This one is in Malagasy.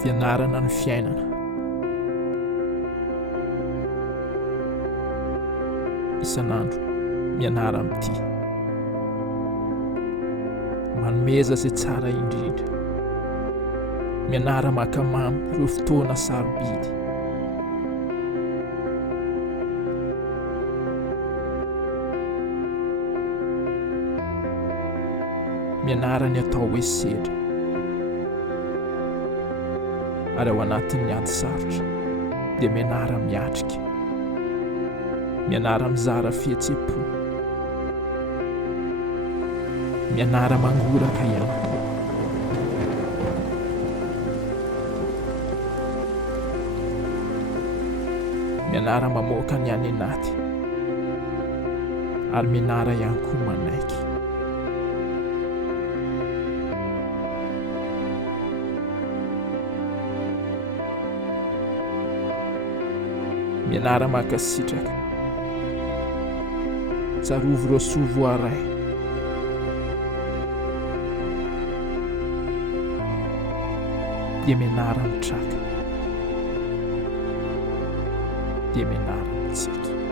Fianarana ny fiainana. Isan'andro mianara amin'ity. Manomeza izay tsara indrindra. Mianara makamamy ireo fotoana sarobidy. Mianara ny atao hoe sedra. Ary ao anatin'ny ady sarotra dia mianara miatrika. Mianara mizara fihetsem-po. Mianara mangoraka ihany koa. Mianara mamoaka ny any anaty. Ary mianara ihany koa manaiky. Mianara makasitraka. Tsarovo ireo sovo aray. Dia mianara mitraka. Dia mianara mitsiky.